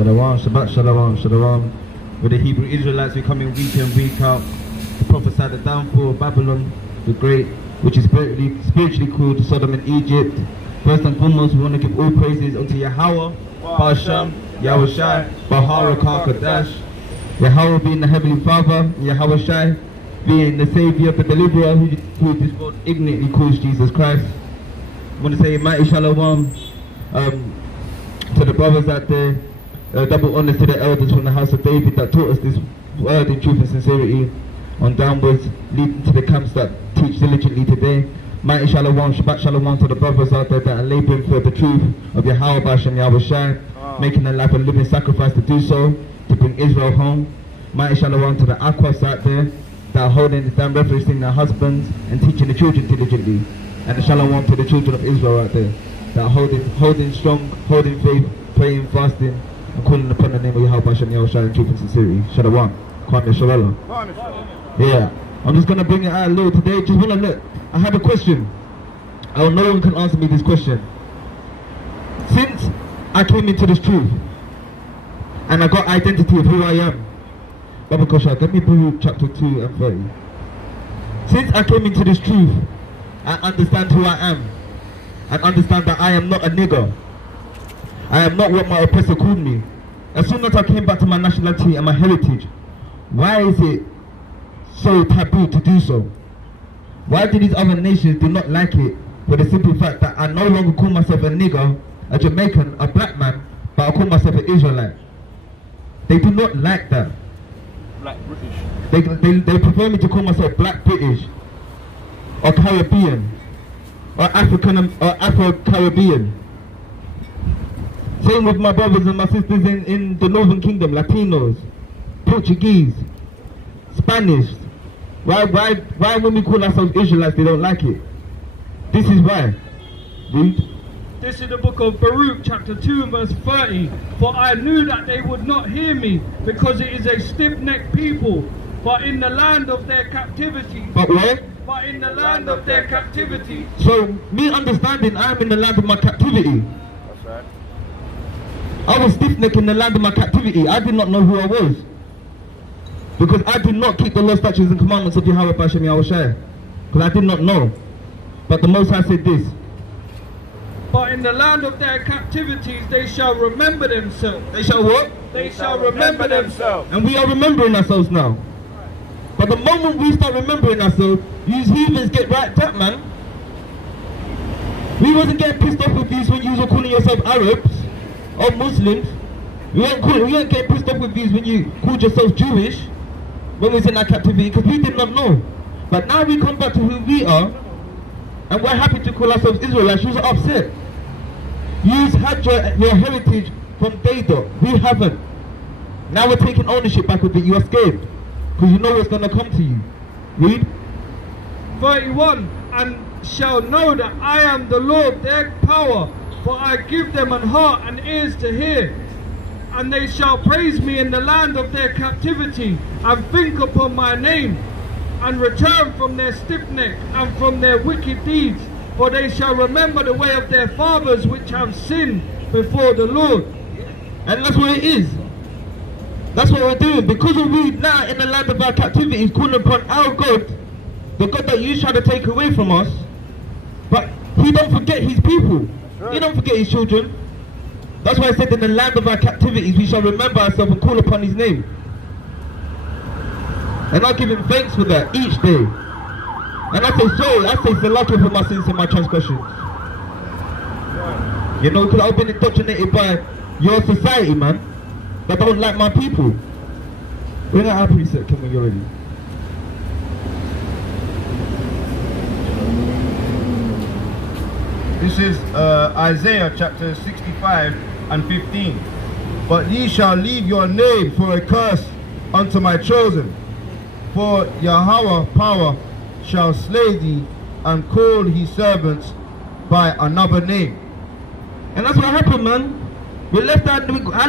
Shalom, Shabbat Shalom, Shalom. With the Hebrew Israelites, we come in week in, week out to prophesy the downfall of Babylon the Great, which is spiritually called Sodom and Egypt. First and foremost, we want to give all praises unto Yahweh, Ba'asham, Yahushai, Baharakah Kadash. Yahweh being the Heavenly Father, Yahushai being the Savior, the Deliverer, who this world ignorantly calls Jesus Christ. I want to say mighty Shalom to the brothers out there. Double honors to the elders from the house of David that taught us this word in truth and sincerity, on downwards leading to the camps that teach diligently today. Mighty Shalom, Shabbat Shalom to the brothers out there that are laboring for the truth of Yahweh Bashem Yahushai, making their life a living sacrifice to do so, to bring Israel home. Mighty Shalom to the Aquas out there that are holding it down, referencing their husbands and teaching the children diligently. And the Shalom to the children of Israel out there that are holding strong, holding faith, praying, fasting, and calling upon the name of Yahweh Bashem Yahushai in truth and sincerity. Shalom. Kwame Shalom. Yeah. I'm just going to bring it out a little today. Just want to look. I had a question. Oh, no one can answer me this question. Since I came into this truth and I got identity of who I am, Baba Kosha, get me Baruch chapter 2 and 30. Since I came into this truth, I understand who I am and understand that I am not a nigger. I am not what my oppressor called me. As soon as I came back to my nationality and my heritage, why is it so taboo to do so? Why do these other nations do not like it for the simple fact that I no longer call myself a nigger, a Jamaican, a black man, but I call myself an Israelite? They do not like that. Black British. They prefer me to call myself black British, or Caribbean, or African, or Afro-Caribbean. Same with my brothers and my sisters in the Northern Kingdom, Latinos, Portuguese, Spanish. Why when we call ourselves Israelites, they don't like it? This is why. Read. This is the book of Baruch, chapter 2 and verse 30. For I knew that they would not hear me, because it is a stiff-necked people. But in the land of their captivity. But where? But in the land of their captivity. So, me understanding I am in the land of my captivity. That's right. I was stiff-necked in the land of my captivity. I did not know who I was. Because I did not keep the law, statutes and commandments of Yahweh Bashem Yahushai. Because I did not know. But the Most High said this. But in the land of their captivities they shall remember themselves. They shall what? They shall remember themselves. And we are remembering ourselves now. But the moment we start remembering ourselves, you heathens get right up, man. We wasn't getting pissed off with you when you were calling yourself Arabs or Muslims. We weren't getting pissed off with you when you called yourself Jewish when we was in our captivity, because we did not know. But now we come back to who we are, and we're happy to call ourselves Israelites. You was upset. You had your heritage from day dot. We haven't. Now we're taking ownership back of it. You are scared because you know what's going to come to you. Read. 31. And shall know that I am the Lord their power, for I give them an heart and ears to hear. And they shall praise me in the land of their captivity, and think upon my name, and return from their stiff neck and from their wicked deeds. For they shall remember the way of their fathers which have sinned before the Lord. And that's what it is. That's what we're doing. Because we now in the land of our captivity is calling upon our God, the God that you try to take away from us. But he don't forget his people. He don't forget his children. That's why I said in the land of our captivities we shall remember ourselves and call upon his name. And I give him thanks for that each day. And I say sorry, I say Salaki for my sins and my transgressions. You know, because I've been indoctrinated by your society, man, that don't like my people. Bring out our precept, can we, already? This is Isaiah chapter 65 and 15. But ye shall leave your name for a curse unto my chosen. For Yahweh power shall slay thee, and call his servants by another name. And that's what happened, man. We left our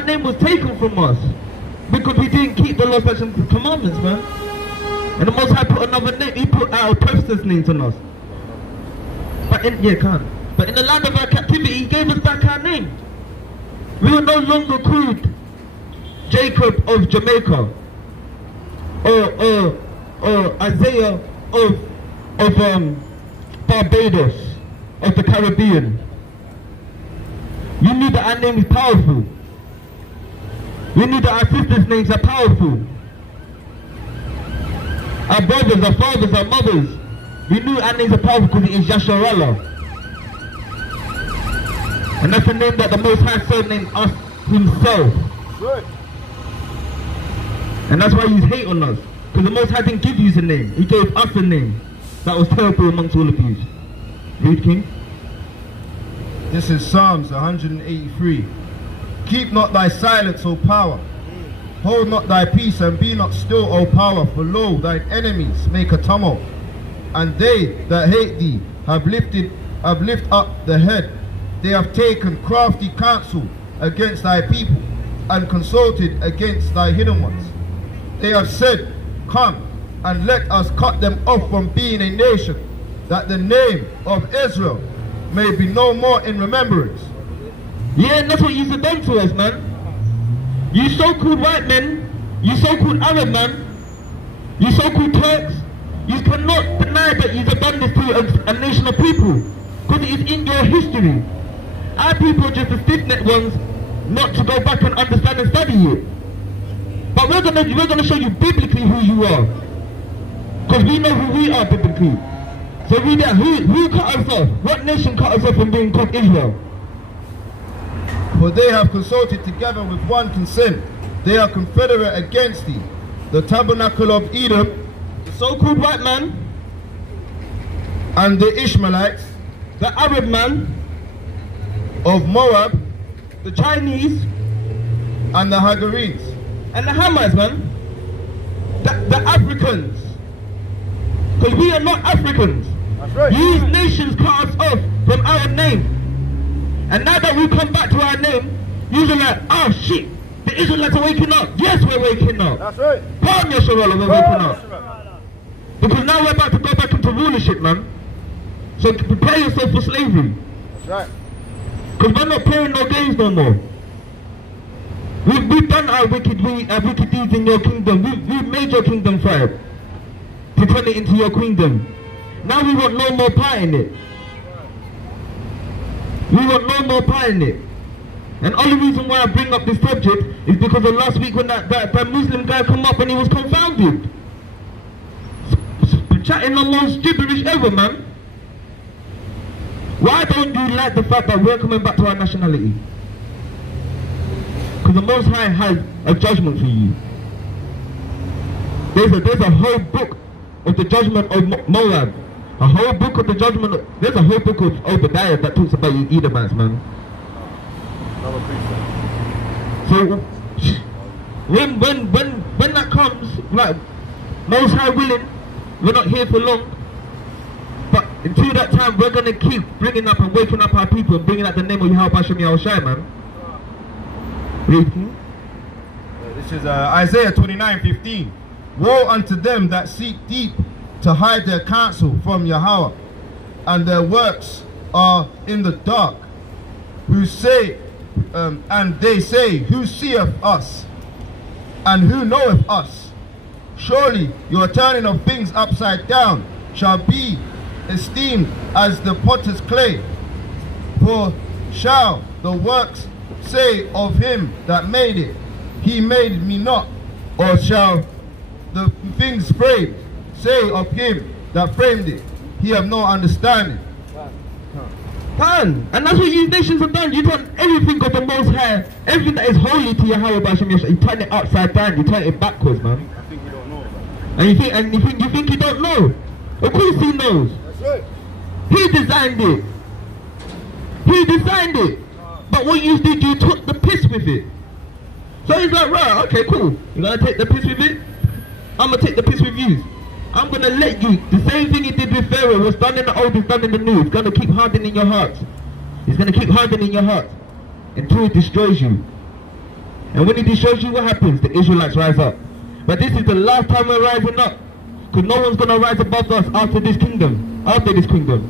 name was taken from us because we didn't keep the law, statutes and commandments, man. And the Most High put another name. He put our oppressors' names on us. But in the land of our captivity, he gave us back our name. We were no longer called Jacob of Jamaica, or Isaiah of Barbados, of the Caribbean. You knew that our name is powerful. We knew that our sisters' names are powerful. Our brothers, our fathers, our mothers. We knew our names are powerful because it is Yasharallah. And that's the name that the Most High surnamed us himself. Good. And that's why you hate on us. Because the Most High didn't give you a name. He gave us a name that was terrible amongst all of you. Read, King. This is Psalms 183. Keep not thy silence, O power. Hold not thy peace, and be not still, O power. For lo, thine enemies make a tumult, and they that hate thee have lifted up the head. They have taken crafty counsel against thy people, and consulted against thy hidden ones. They have said, come, and let us cut them off from being a nation, that the name of Israel may be no more in remembrance. Yeah, and that's what you have done to us, man. You so-called white men, you so-called Arab man, you so-called Turks, you cannot deny that you have done this to a nation of people, because it is in your history. Our people are just the stiff-necked ones not to go back and understand and study it. But we're gonna show you biblically who you are, because we know who we are biblically. So read that. Who cut us off? What nation cut us off from being called Israel? For they have consulted together with one consent. They are confederate against thee. The tabernacle of Edom, The so-called white man, and the Ishmaelites the Arab man, of Moab, the Chinese, and the Hagarenes. and the Hamites, man. The Africans. Because we are not Africans. That's right. These nations cut us off from our name. And now that we come back to our name, you're like, oh shit, the Israelites are waking up. Yes, we're waking up. That's right. Pardon Yasharallah, we're waking up. Because now we're about to go back into rulership, man. So prepare yourself for slavery. That's right. Because we're not playing no games no more. We've done our wicked deeds in your kingdom. We've made your kingdom thrive to turn it into your kingdom. Now we want no more part in it. We want no more part in it. And only reason why I bring up this subject is because of last week when that Muslim guy come up and he was confounded. Chatting the most gibberish ever, man. Why don't you like the fact that we're coming back to our nationality? Because the Most High has a judgment for you. There's a whole book of the judgment of Moab. A whole book of the judgment of, there's a whole book of Obadiah that talks about you Edomites, man. So when that comes, like, Most High willing, we're not here for long. But until that time, we're going to keep bringing up and waking up our people and bringing up the name of Yahweh Hashem Yahushai, man. Read. This is Isaiah 29:15. Woe unto them that seek deep to hide their counsel from Yahweh, and their works are in the dark. Who say, and they say, who seeth us, and who knoweth us? Surely your turning of things upside down shall be esteemed as the potter's clay. For shall the works say of him that made it, he made me not? Or shall the things framed say of him that framed it, he have no understanding? Pan, and that's what you nations have done. You turn everything of the Most High, everything that is holy to Yahweh Hashem Yahshua, you turn it upside down, you turn it backwards, man. I think we don't know about that. And you think you don't know? Of course he knows. That's right. He designed it. He designed it. But what you did, you took the piss with it. So he's like, right, okay, cool. You're gonna take the piss with it? I'm gonna take the piss with you. I'm gonna let you. The same thing he did with Pharaoh was done in the old, is done in the new. It's gonna keep hardening your heart. It's gonna keep hardening your heart until it destroys you. And when it destroys you, what happens? The Israelites rise up. But this is the last time we're rising up. Because no one's gonna rise above us after this kingdom. After this kingdom.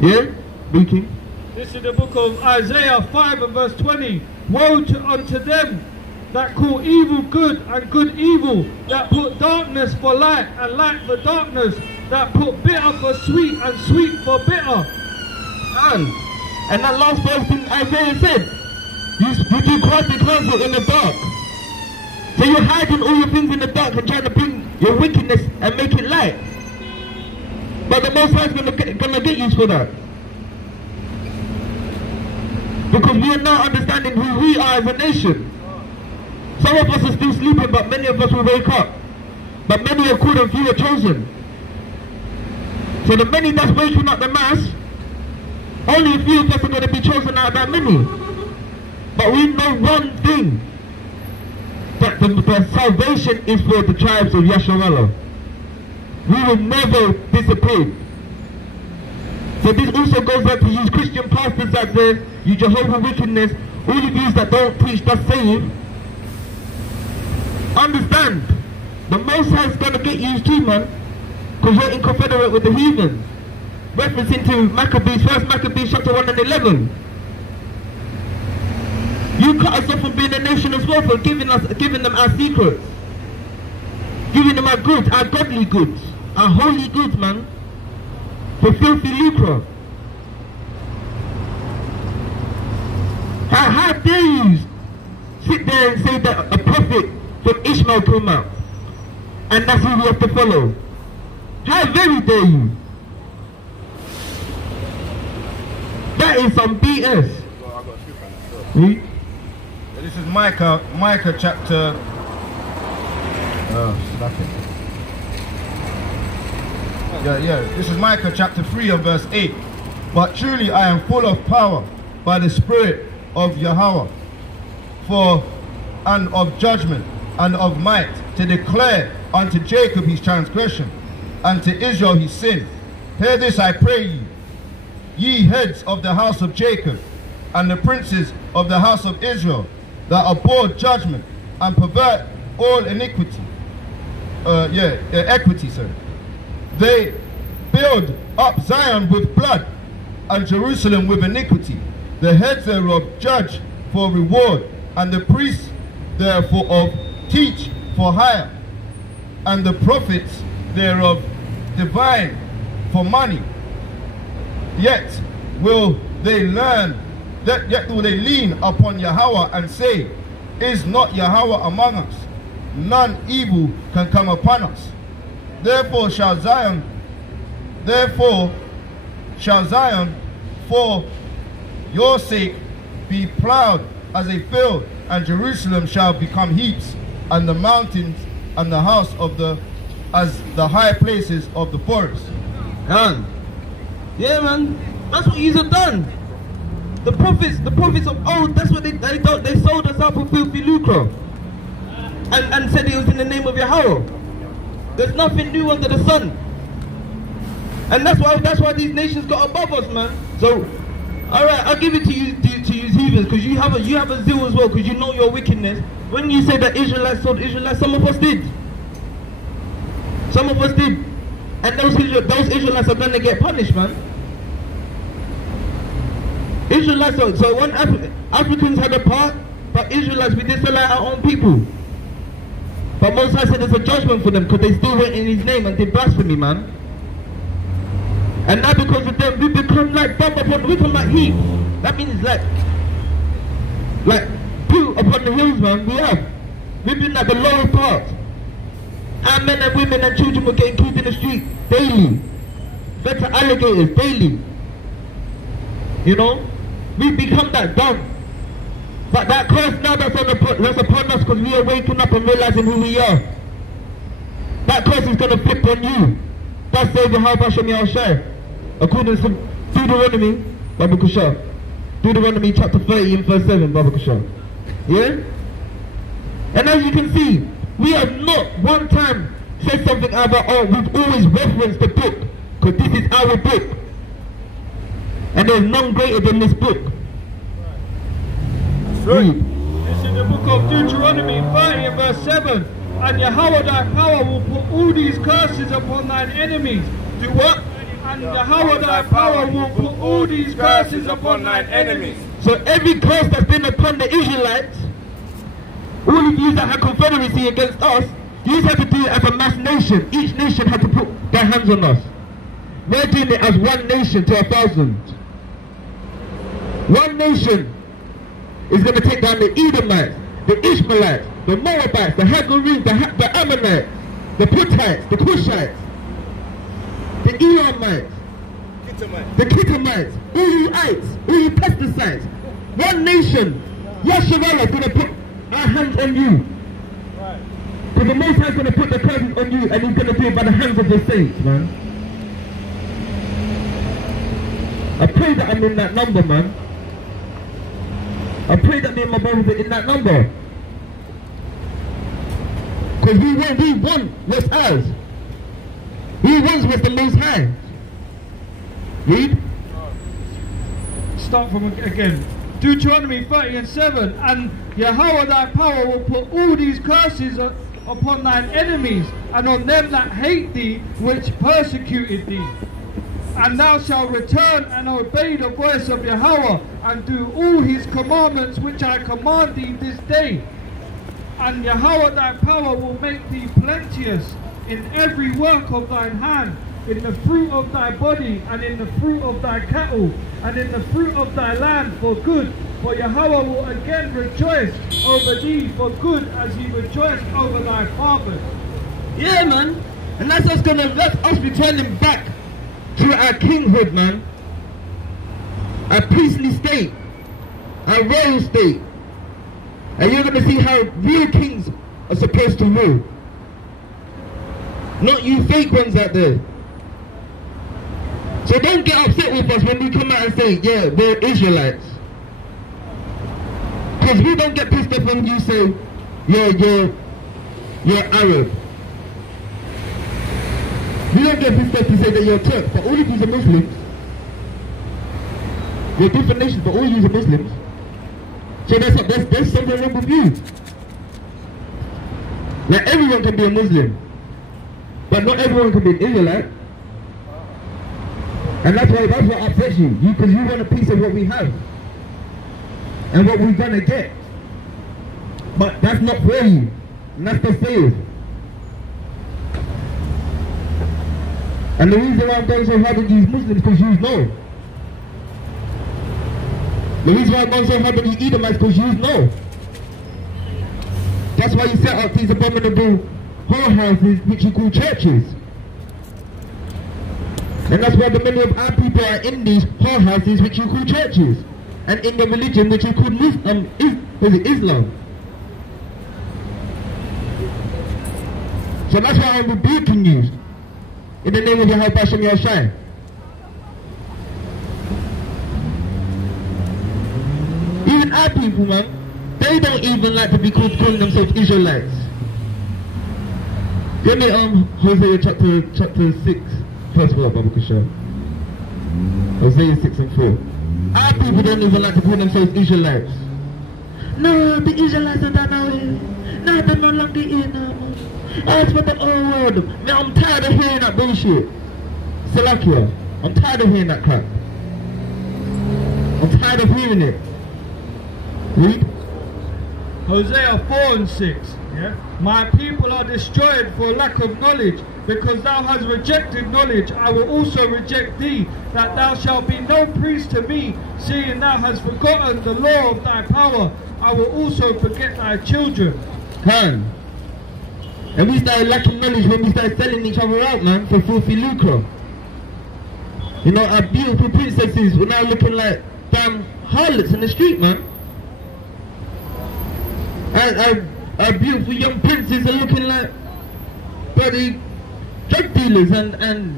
Yeah? Speaking. This is the book of Isaiah 5 and verse 20. Woe unto them that call evil good and good evil, that put darkness for light and light for darkness, that put bitter for sweet and sweet for bitter. And that last verse thing Isaiah said, you do crafty counsel in the dark. So you're hiding all your things in the dark and trying to bring your wickedness and make it light. But the Most High is gonna get you for that. Because we are now understanding who we are as a nation. Some of us are still sleeping, but many of us will wake up. But many are called and few are chosen. So the many that's waking up the mass, only a few of us are going to be chosen out of that many. But we know one thing, that the salvation is for the tribes of Yasharallah. We will never disappear. So this also goes back to you Christian pastors out there, you Jehovah wickedness, all of you that don't preach that save. Understand, the Most High is going to get you too, man, because you're in confederate with the heathens. Referencing to Maccabees, 1 Maccabees chapter 1 and 11. You cut us off from being a nation as well for giving them our secrets. Giving them our goods, our godly goods, our holy goods, man. For filthy lucre. How dare you sit there and say that a prophet from Ishmael came out and that's who we have to follow? How very dare you? That is some BS. This is Micah chapter. This is Micah chapter 3 and verse 8. But truly I am full of power by the Spirit of Yahweh, and of judgment and of might, to declare unto Jacob his transgression, and to Israel his sin. Hear this, I pray you, ye heads of the house of Jacob, and the princes of the house of Israel, that abhor judgment and pervert all iniquity. Equity, sir. They build up Zion with blood, and Jerusalem with iniquity. The heads thereof judge for reward, and the priests therefore teach for hire, and the prophets thereof divine for money. Yet will they lean upon Yahweh and say, is not Yahweh among us? None evil can come upon us. Therefore shall Zion for your sake be plowed as a field, and Jerusalem shall become heaps, and the mountains and the house as the high places of the forest. Yeah, man, that's what you've done. The prophets of old, that's what they sold us out for filthy lucre, and said it was in the name of Yahweh. There's nothing new under the sun, and that's why these nations got above us, man. So, all right, I'll give it to you heathens, because you have a zeal as well, because you know your wickedness. When you say that Israelites sold Israelites, some of us did. Some of us did, and those Israelites are going to get punished, man. Israelites, so when Africans had a part, but Israelites, we did sell out our own people. But Most High said there's a judgment for them because they still went in his name and did blasphemy, man. And now because of them, we become like bomb upon, we become like heap. That means like dew upon the hills, man. We've been at the lowest part. Our men and women and children were getting killed in the street daily. Fed to alligators daily. You know? We've become that dumb. But that curse now that's upon us because we are waking up and realizing who we are. That curse is going to flip on you. That's Savior Hashem Yahushua. According to Deuteronomy, Baba Kusha. Deuteronomy chapter 30 and verse 7, Baba Kusha. Yeah? And as you can see, we have not one time said something about, oh, we've always referenced the book, because this is our book. And there's none greater than this book. Right. This is the book of Deuteronomy 30 and verse 7. And Yahweh thy power will put all these curses upon thine enemies. Do what? And Yahweh thy power will put all these curses upon thine enemies. So every curse that's been upon the Israelites, all of you that had confederacy against us, you had to do it as a mass nation. Each nation had to put their hands on us. We're doing it as one nation to 1,000. One nation is going to take down the Edomites, the Ishmaelites, the Moabites, the Hagarenes, the Ammonites, the Puttites, the Cushites, the Elamites, the Kittamites, all you ites, all you pesticides. One nation, Yasharallah, is going to put our hands on you. Because the Most High is going to put the curses on you, and he's going to do it by the hands of the saints, man. I pray that I'm in that number, man. I pray that me and my brothers are in that number. Because we won what's ours. We won what's the Most High. Read. Start from again. Deuteronomy 30:7. And Yahweh thy power will put all these curses upon thine enemies, and on them that hate thee, which persecuted thee. And thou shalt return and obey the voice of Yahweh, and do all his commandments which I command thee this day. And Yahweh thy power will make thee plenteous in every work of thine hand, in the fruit of thy body, and in the fruit of thy cattle, and in the fruit of thy land for good. For Yahweh will again rejoice over thee for good, as he rejoiced over thy fathers. Yeah, man. And that's us returning back to our kinghood, man. Our priestly state, our royal state. And you're going to see how real kings are supposed to rule. Not you fake ones out there. So don't get upset with us when we come out and say, yeah, we're Israelites. Because we don't get pissed off when you say, yeah, you're Arab. We don't get pissed off to say that you're Turk, but all of you are Muslims. We're different nations, but all of you are Muslims. So there's something wrong with you. Like, everyone can be a Muslim, but not everyone can be an Israelite. And that's what upsets you, because you want a piece of what we have and what we're gonna get. But that's not for you, and that's the sales. And the reason why I'm going so hard on these Muslims, because you know. The reason why I'm going so hard on these Edomites, because you know. That's why you set up these abominable whorehouses which you call churches. And that's why the many of our people are in these whorehouses which you call churches. And in the religion which you call Islam. So that's why I'm rebuking you. In the name of Yahweh Hashem Yahushai. Even our people, man, they don't even like to be calling themselves Israelites. Give me Hosea chapter 6, first word, Baba Kushar. Hosea 6 and 4. Our people don't even like to call themselves Israelites. No, the Israelites are done away. No, they're no longer in now. As for the old world, man, I'm tired of hearing that bullshit. Salakia, I'm tired of hearing that crap. I'm tired of hearing it. Read. Hosea 4:6. Yeah? My people are destroyed for lack of knowledge. Because thou hast rejected knowledge, I will also reject thee, that thou shalt be no priest to me, seeing thou hast forgotten the law of thy power. I will also forget thy children. Can. And we started lacking knowledge when we started selling each other out, man, for filthy lucre. You know, our beautiful princesses were now looking like damn harlots in the street, man. And our beautiful young princes are looking like bloody drug dealers and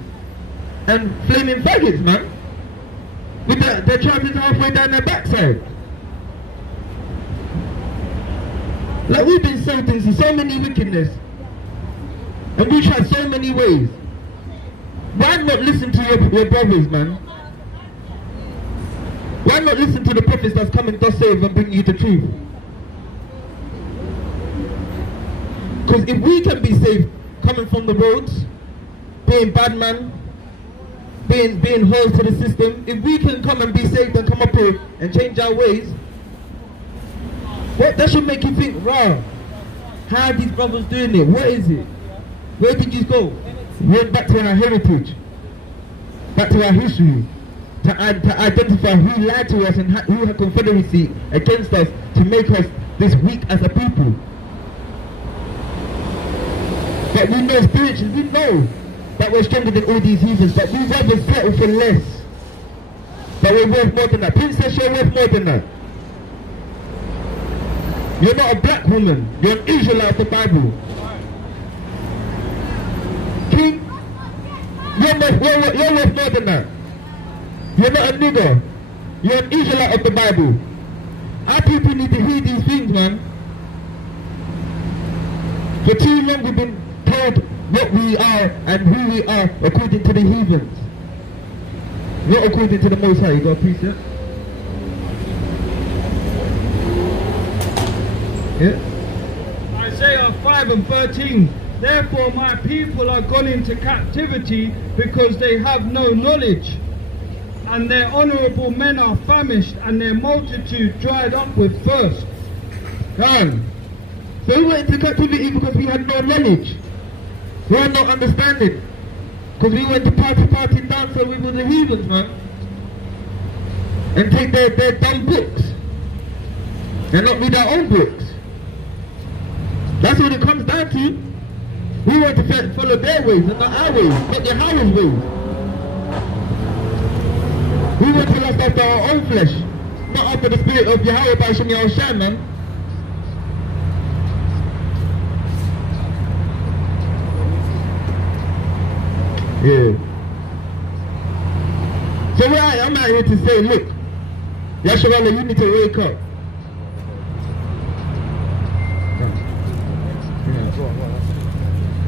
flaming faggots, man. With their trousers halfway down their backside. Like, we've been sold into so many wickedness. And we tried so many ways. Why not listen to your brothers, man? Why not listen to the prophets that's coming to save and bring you the truth? Because if we can be saved coming from the roads, being bad man, being holes to the system, if we can come and be saved and come up here and change our ways, what that should make you think, wow, How are these brothers doing it? What is it? Where did you go? We're back to our heritage, back to our history, to identify who lied to us and who had confederacy against us to make us this weak as a people. But we know spiritually, we know that we're stronger than all these heathens, but we rather settle for less. But we're worth more than that. Princess, you're worth more than that. You're not a black woman, you're an Israelite of the Bible. King, you're worth more than that. You're not a nigger, you're an Israelite of the Bible. Our people need to hear these things, man. For too long we've been told what we are and who we are according to the heathens, not according to the Most High. You got a precept? Yeah. Isaiah 5 and 13. Therefore my people are gone into captivity because they have no knowledge, and their honourable men are famished, and their multitude dried up with thirst. Come. So we went into captivity because we had no knowledge. We had no understanding. Because we went to party and dance, so we were the heathens, man. And take their dumb books. And not read our own books. That's what it comes down to. We want to follow their ways and not our ways, not Yahweh's ways. We want to lust after our own flesh, not after the spirit of Yahweh by Shem Yahushua, man. Yeah. So I'm out here to say, look, Yahshua, you need to wake up.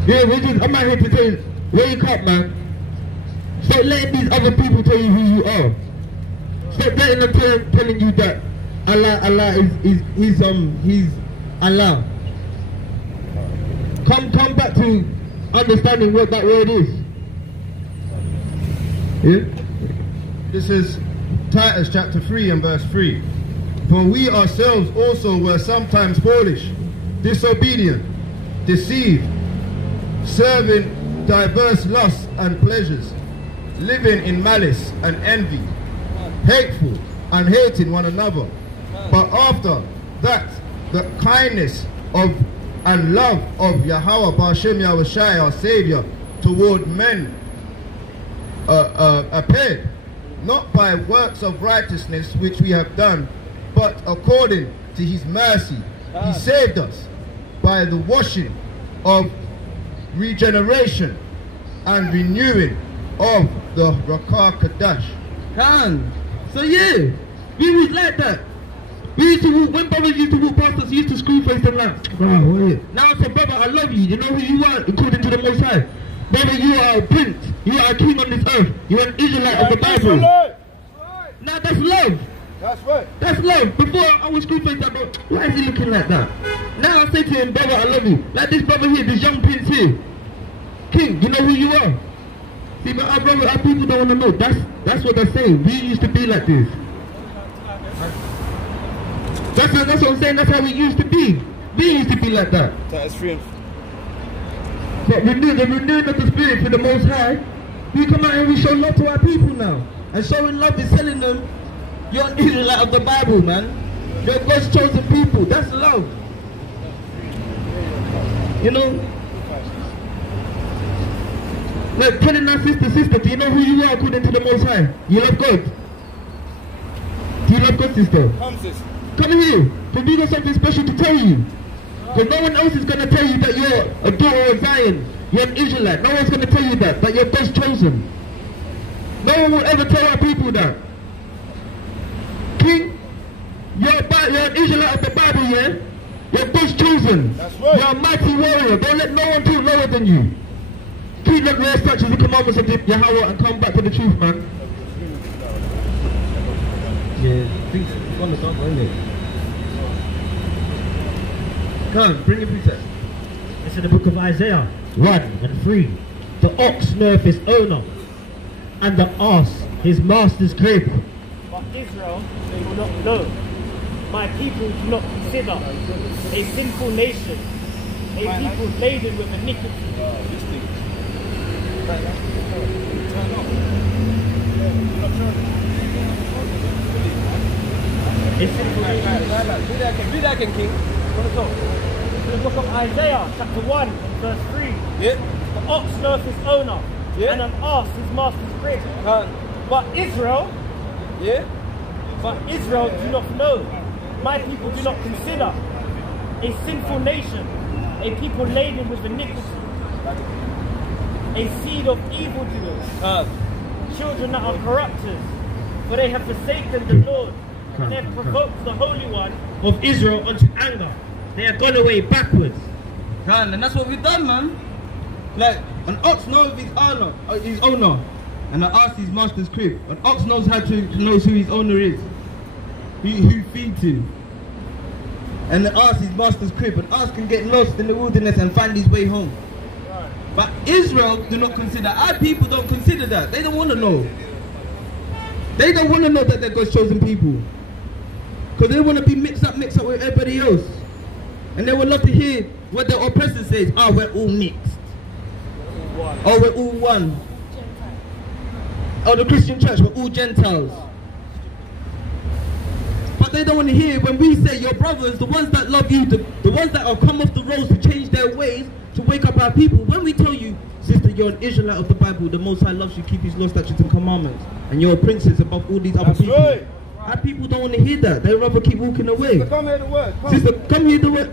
Yeah, I'm out here to say, wake up, man. Stop letting these other people tell you who you are. Stop letting them telling you that Allah is He's Allah. Come back to understanding what that word is. Yeah? This is Titus chapter 3 and verse 3. For we ourselves also were sometimes foolish, disobedient, deceived, serving diverse lusts and pleasures, living in malice and envy, hateful and hating one another. But after that, the kindness of and love of Yahweh B'Shem Yahushai, our Savior, toward men appeared, not by works of righteousness which we have done, but according to his mercy. He saved us by the washing of regeneration and renewing of the Rakah Kadash. So yeah, we was like that. We used to walk, when brothers used to walk past us, we used to screw face them like, now I said, brother, I love you. You know who you are according to the Most High. Brother, you are a prince. You are a king on this earth. You are an Israelite of the Bible. Now that's love. That's right. That's love. Before I was screw face like, why is he looking like that? Now I say to him, brother, I love you. Like this brother here, this young prince here. King, you know who you are. See, but our brother, our people don't want to know. That's what they're saying. We used to be like this. That's what I'm saying. That's how we used to be. We used to be like that. That's free. But the renewing of the spirit for the Most High, we come out and we show love to our people now. And showing love is telling them, you're an Israelite of the Bible, man. You're God's chosen people. That's love. You know? Like telling our sister, do you know who you are according to the Most High? You love God. Do you love God, sister? Come here, because we got something special to tell you. Because no one else is going to tell you that you're a daughter of Zion. You're an Israelite. No one's going to tell you that you're God's chosen. No one will ever tell our people that. King, you're an Israelite of the Bible, yeah? You're God's chosen. That's right. You're a mighty warrior. Don't let no one talk lower than you. Keep them your statutes and commandments of Yahweh and come back to the truth, man. Yeah, it's on the top, isn't it? Come on, bring your precept. It's in the book of Isaiah 1 and 3. The ox knoweth his owner, and the ass his master's crib. But Israel they will not know. My people do not consider a sinful nation. A people laden with iniquity. Do that again, King. In the book of Isaiah, chapter 1, verse 3. Yeah. The ox knoweth his owner, and an ass his master's crib. But Israel do not know. My people do not consider. A sinful nation, a people laden with iniquity, a seed of evildoers, children that are corrupters, for they have forsaken the Lord, and they have provoked the Holy One of Israel unto anger. They have gone away backwards. And that's what we've done, man. Like, an ox knows his owner, and an ass his master's crib. An ox knows knows who his owner is, who feeds him. And the ass his master's crib. An ass can get lost in the wilderness and find his way home. But Israel do not consider. Our people don't consider that. They don't want to know. They don't want to know that they're God's chosen people, because they want to be mixed up with everybody else. And they would love to hear what the oppressor says. Oh, we're all mixed. Oh, we're all one. Oh, the Christian church, we're all Gentiles. But they don't want to hear when we say your brothers, the ones that love you, the ones that have come off the roads to change their ways, to wake up our people. When we tell you, sister, you're an Israelite of the Bible, the Most High loves you, keep his law, statutes and commandments, and you're a princess above all these other people. Right. Our people don't want to hear that. They'd rather keep walking away. Sister, come hear the word. Come. Sister, come hear the word.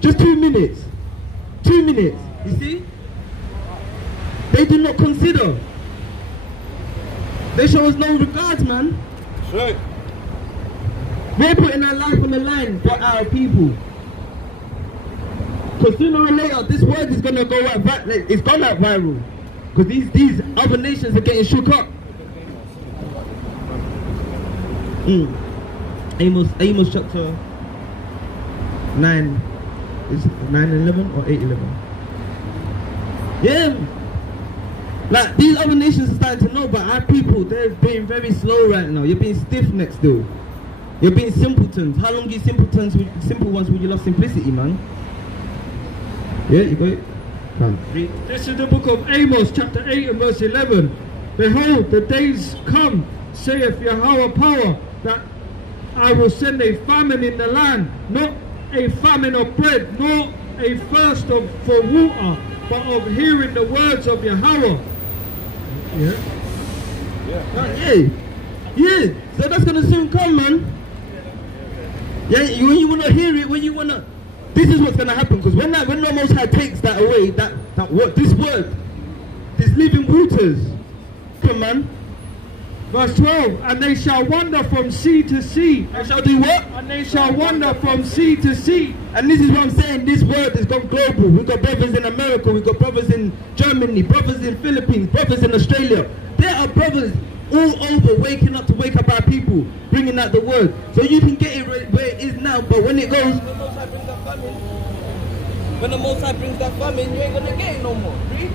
Just 2 minutes. 2 minutes. You see? They do not consider. They show us no regards, man. That's right. We're putting our life on the line for our people. Because sooner or later, this word is going to go out viral. It's gone out viral. Because these other nations are getting shook up. Amos chapter 9. Is it 9:11 or 8:11? Yeah. Like, these other nations are starting to know, but our people, they're being very slow right now. You're being stiff-necked still. You're being simpletons. How long you simple ones will you love simplicity, man? Yeah, you got it? Come. This is the book of Amos, chapter 8 and verse 11. Behold, the days come, saith Yahweh power, that I will send a famine in the land, not a famine of bread, nor a thirst for water, but of hearing the words of Yahweh. Yeah. So that's gonna soon come, man. Yeah, when you wanna hear it, when you wanna, this is what's gonna happen. Because when the Most High takes that away, this word, this living waters, come on. Verse 12, and they shall wander from sea to sea. They shall do what? And they shall wander from sea to sea. And this is what I'm saying, this word has gone global. We've got brothers in America, we've got brothers in Germany, brothers in Philippines, brothers in Australia. There are brothers all over waking up to wake up our people, bringing out the word. So you can get it where it is now, but when it goes... When the Most High brings that famine, you ain't going to get it no more. Read.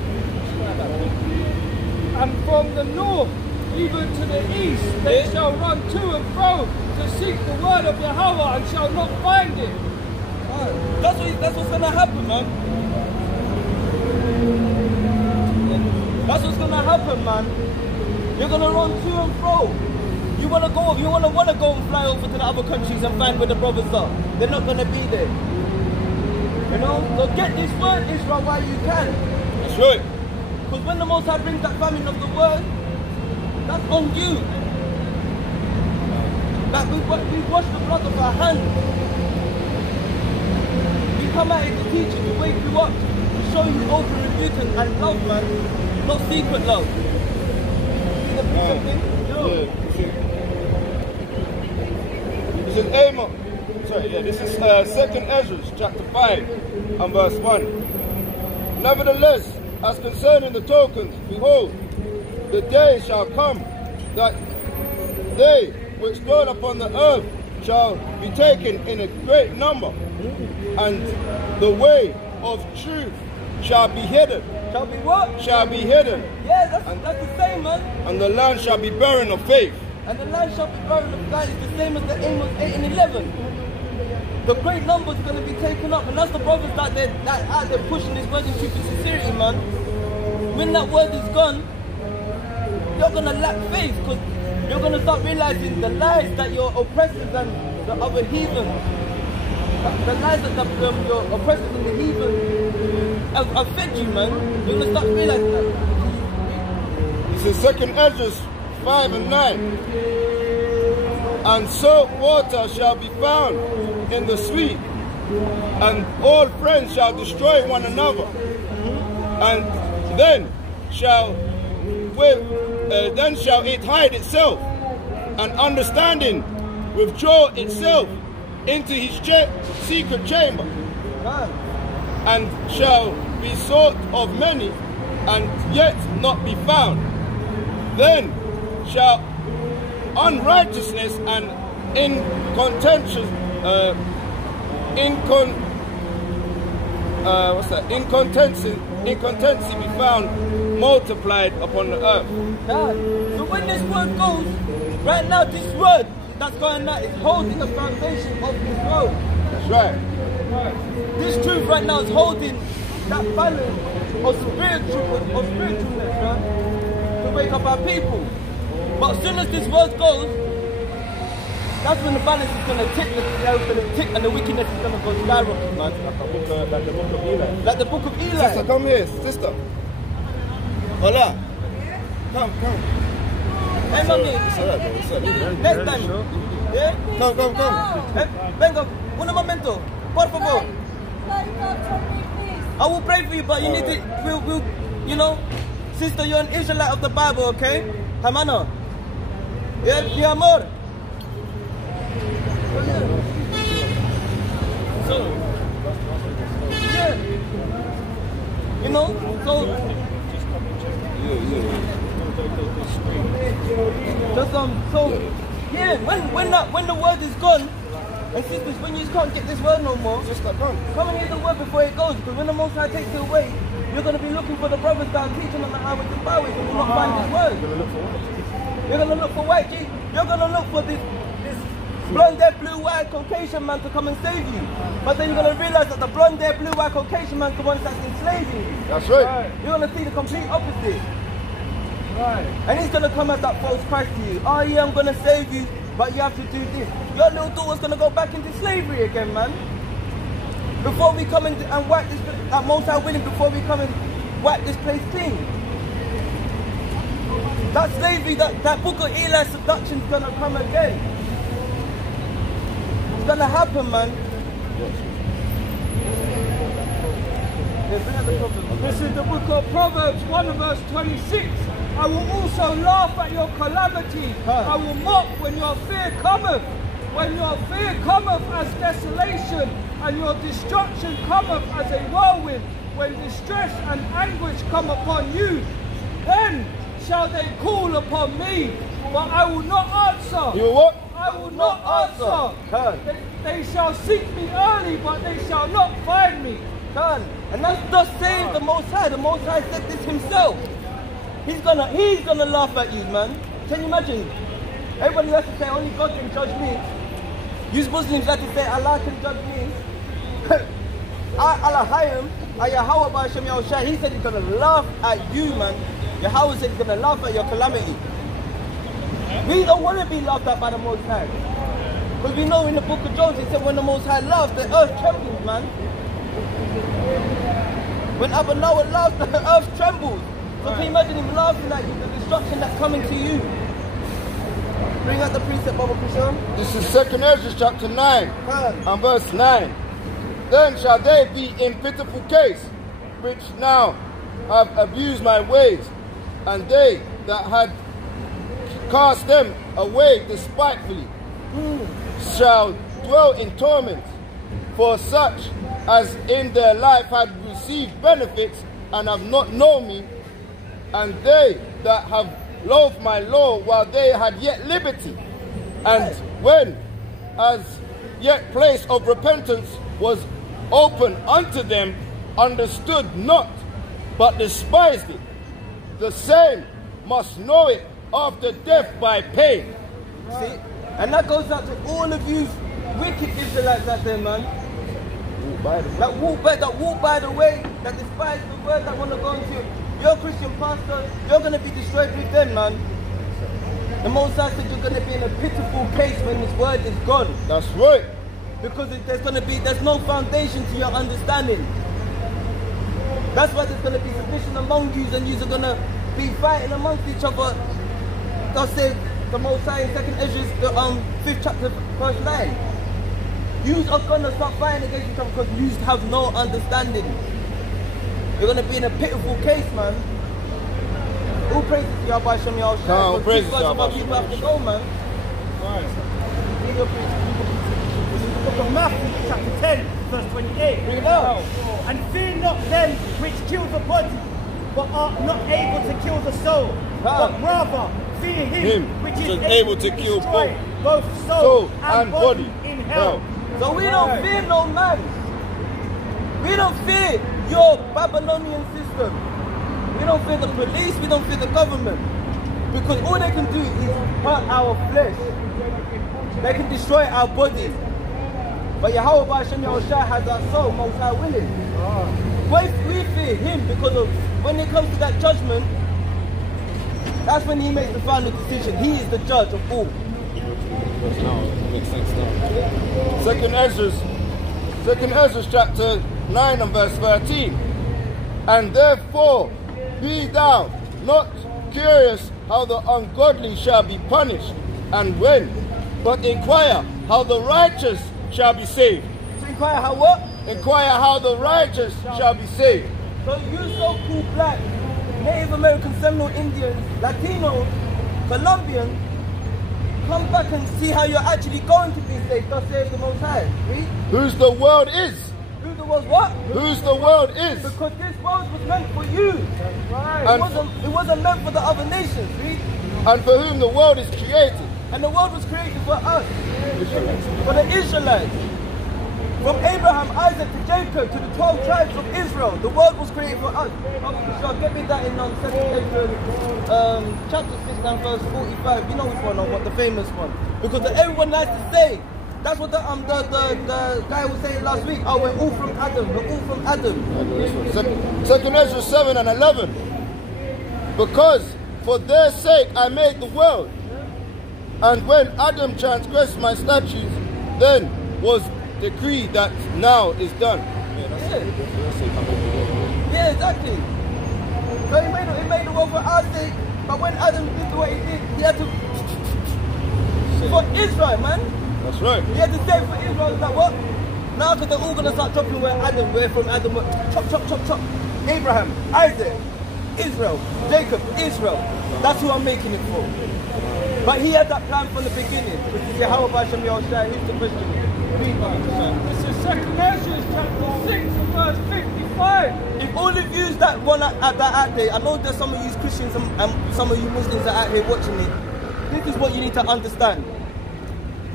And from the north, even to the east, they shall run to and fro to seek the word of Yahweh and shall not find it. That's what's gonna happen, man. That's what's gonna happen, man. You're gonna run to and fro. You wanna go and fly over to the other countries and find where the brothers are. They're not gonna be there. You know? So get this word, Israel, while you can. That's right. Because when the Most High brings that famine of the word, that's on you. Like we wash the blood of our hands. We come out here to teach you, to wake you up, to show you open rebuke and love, man. Not secret love. See the picture thing? This is Amos. This is 2nd Ezra, chapter 5 and verse 1. Nevertheless, as concerning the tokens, behold, the day shall come that they which dwell upon the earth shall be taken in a great number, and the way of truth shall be hidden. Shall be what? Shall be hidden. Yeah, that's the same, man. And the land shall be barren of faith. And the land shall be barren of faith. It's the same as the Amos 8 and 11. the great numbers are going to be taken up, and that's the brothers that out there pushing this word in truth and sincerity, man. When that word is gone, you're going to lack faith, because you're going to start realizing the lies that your oppressors and the other heathens, the lies that your oppressors and the heathens have fed you, man. You're going to start realizing that. This is 2nd Ezra 5 and 9. And salt water shall be found in the sleep, and all friends shall destroy one another. And then shall it hide itself, and understanding withdraw itself into his secret chamber, and shall be sought of many, and yet not be found. Then shall unrighteousness and incontency be found multiplied upon the earth. So when this word goes, right now this word that's going out is holding the foundation of this world. That's right. This truth right now is holding that balance of spiritualness, right? To wake up our people. But as soon as this word goes, that's when the balance is going to tick, and the wickedness is going to go skyrocket, man. Like the book of Eli. Like the book of Eli. Sister, come here, sister. Hola. Come. Hey, mommy. Next time. Yeah? Come. Venga, un momento. Por favor. I will pray for you, but you need to, we'll, you know, sister, you're an Israelite of the Bible, okay? Hermano. Yeah, mi amor. So, yeah. You know, so yeah, when the word is gone, and sisters, when you can't get this word no more, just come and hear the word before it goes, because when the Most High takes it away, you're going to be looking for the brothers that are teaching on the highways and byways, and you'll not find this word. You're going to look for white Jesus. You're going to look for this blonde-haired, blue-eyed Caucasian man to come and save you. But then you're going to realize that the blonde-haired, blue-eyed Caucasian man is the one that's enslaving you. That's right. You're going to see the complete opposite. Right. And he's going to come as that false Christ to you. Oh yeah, I'm going to save you, but you have to do this. Your little daughter's going to go back into slavery again, man. Before we come in and wipe this, at Most High willing, before we come and wipe this place clean. That slavery, that book of Eli seduction is going to come again. It's going to happen, man. This is the book of Proverbs 1 verse 26. I will also laugh at your calamity. I will mock when your fear cometh. When your fear cometh as desolation, and your destruction cometh as a whirlwind, when distress and anguish come upon you, then shall they call upon me, but I will not answer. You what? I will not answer. They shall seek me early, but they shall not find me. And that's thus saying the Most High. The Most High said this himself. He's gonna laugh at you, man. Can you imagine? Everybody has to say only God can judge me. You Muslims have to say Allah can judge me. Allah Hayam, Yahweh Ba'ashem Yahushai, he said he's gonna laugh at you, man. Yahweh said he's gonna laugh at your calamity. We don't want to be laughed at by the Most High. Because we know in the book of Job, it said when the Most High laughs, the earth trembles, man. When Abba Noah laughs, the earth trembles. So can you imagine him laughing at you, the destruction that's coming to you? Bring out the precept, Baba Kushan. This is 2nd Ezra chapter 9 and verse 9. Then shall they be in pitiful case, which now have abused my ways, and they that had cast them away despitefully shall dwell in torment, for such as in their life had received benefits and have not known me, and they that have loathed my law while they had yet liberty, and when as yet place of repentance was open unto them, understood not, but despised it. The same must know it after death by pain. See? And that goes out to all of you wicked Israelites out there, man. That walk by the way, that despise the word, that want to go into your Christian pastor, you're going to be destroyed with them, man. The Most High said you're going to be in a pitiful case when this word is gone. That's right. Because there's no foundation to your understanding. That's why there's going to be sedition among you, and you're going to be fighting amongst each other. God said the Most High in 2nd Ezra, the 5th chapter, verse 9. You are going to start fighting against each other because you have no understanding. You're going to be in a pitiful case, man. All praises to Yahweh Shem Yahushua. All praises to Yahweh. People have to go, man. Book of Matthew, chapter 10, verse 28. Bring it out. And fear not them which kill the body, but are not able to kill the soul, but rather fear him which is able to kill both soul and body in hell. So we don't fear no man. We don't fear your Babylonian system. We don't fear the police, we don't fear the government. Because all they can do is hurt our flesh. They can destroy our body. But Yahweh Ba'ashem Yahushua has our soul, Most High willing. Why we fear him? Because of when it comes to that judgment, that's when he makes the final decision. He is the judge of all. Second Ezra chapter 9 and verse 13. And therefore be thou not curious how the ungodly shall be punished, and when, but inquire how the righteous shall be saved. So inquire how what? Inquire how the righteous shall be saved. So you so-called black, Native American, Seminole Indians, Latinos, Colombians, come back and see how you're actually going to be saved. Thus says the Most High. Read. Whose the world is. Whose the world what? Whose the world is. Because this world was meant for you. Right. It wasn't meant for the other nations. Read. And for whom the world is created. And the world was created for us. For the Israelites. From Abraham, Isaac to Jacob to the 12 tribes of Israel. The world was created for us. So get me that in 2nd Ezra chapter 6 and verse 45. You know which one I want, the famous one. Because everyone likes to say, that's what the guy was saying last week. Oh, we're all from Adam. We're all from Adam. 2nd Ezra 7 and 11. Because for their sake I made the world. And when Adam transgressed my statutes, then was decree that now is done. Yeah, exactly. So he made the world for our sake, but when Adam did what he did, he had to for Israel, man. That's right. He had to say for Israel, like what? Now because they're all gonna start dropping where from Adam, chop, chop, chop, chop. Abraham, Isaac, Israel, Jacob, Israel. That's who I'm making it for. But he had that plan from the beginning. Which is Yahweh Ba'ashem Yahushua, who's the Christian. This is 2nd Ezra chapter 6 and verse 55. If all of you that one at that out there, I know there's some of you Christians and some of you Muslims that are out here watching it. This is what you need to understand.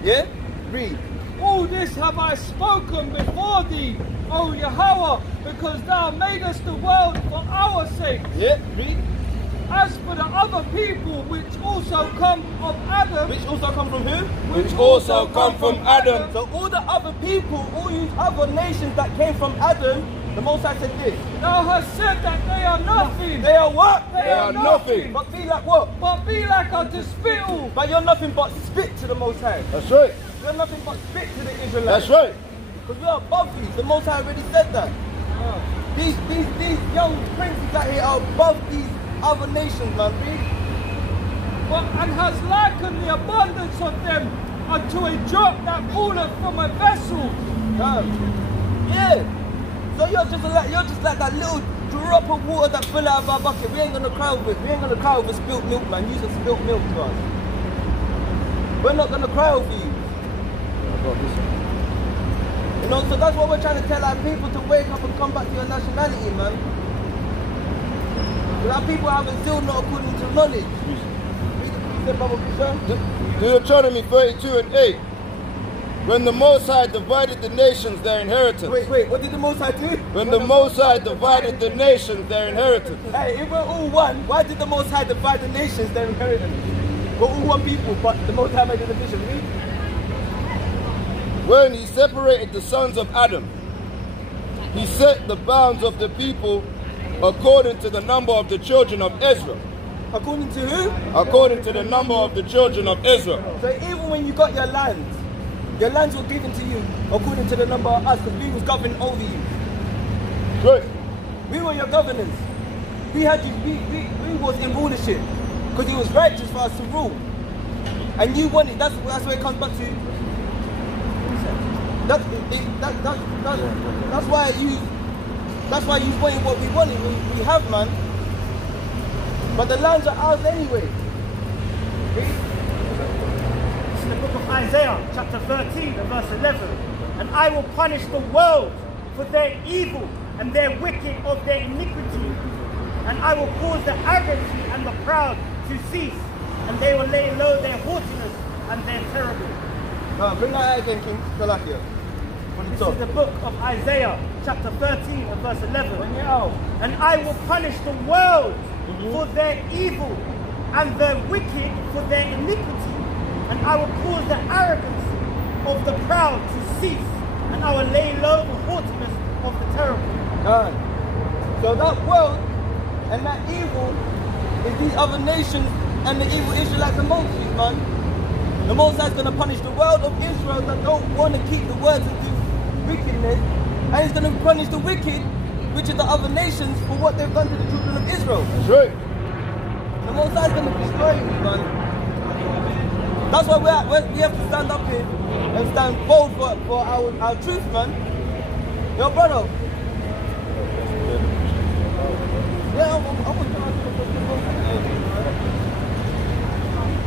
Yeah? Read. All this have I spoken before thee, O Yahweh, because thou madest the world for our sake. Yeah? Read. As for the other people which also come of Adam, Which also come from who? Which also come from Adam. So all the other people, all you other nations that came from Adam, the Most High said this. thou hast said that they are nothing. They are what? They are nothing. But be like what? But be like unto spittle. But you're nothing but spit to the Most High. That's right. You're nothing but spit to the Israelites. That's right. Because we are above these. The Most High already said that. These young princes out here are above these other nations, man. And has likened the abundance of them unto a drop that falleth from a vessel. Yeah. So you're just like that little drop of water that fell out of our bucket. We ain't gonna cry over it. We ain't gonna cry over spilt milk, man. Use a spilt milk to us. We're not gonna cry over you. You know, so that's what we're trying to tell our people, to wake up and come back to your nationality, man. Because our people haven't still not according to knowledge. Deuteronomy 32 and 8. When the Most High divided the nations their inheritance. Wait, what did the Most High do? When the Most High divided the nations their inheritance. Hey, if we're all one, why did the Most High divide the nations their inheritance? We're all one people, but the Most High made a division. When he separated the sons of Adam, he set the bounds of the people according to the number of the children of Israel. According to who? According to the number of the children of Israel. So even when you got your lands were given to you according to the number of us, because we was governing over you. Right. We were your governors. We had you. We was in rulership because it was righteous for us to rule. And you wanted. That's where it comes back to. That's why you. That's why you wanted what we wanted. We have, man. But the lands are ours anyway. It's in the book of Isaiah, chapter 13, and verse 11. And I will punish the world for their evil and their wicked of their iniquity. And I will cause the arrogancy and the proud to cease. And they will lay low their haughtiness and their terrible. Bring that out again, King Salakia. This is the book of Isaiah, chapter 13, and verse 11. And I will punish the world for their evil and the wicked for their iniquity. And I will cause the arrogance of the proud to cease. And I will lay low the haughtiness of the terrible. So that world and that evil is these other nations and the evil Israelites amongst you, man. The Most High is going to punish the world of Israel that don't want to keep the words and do wickedness. And he's going to punish the wicked, which are the other nations, for what they've done to the children of Israel. That's right. The Most High is going to destroy you, man. That's why we have to stand up here and stand bold for our truth, man. Yo, brother. Yeah, I want to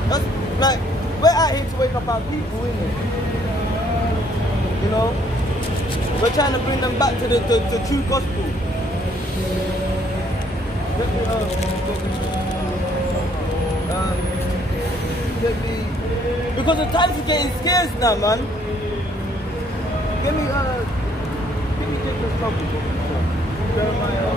That's like, we're out here to wake up our people, innit? You know? We're trying to bring them back to the true gospel. Because the times are getting scarce now, man. Give me Jacob's trouble. Jeremiah.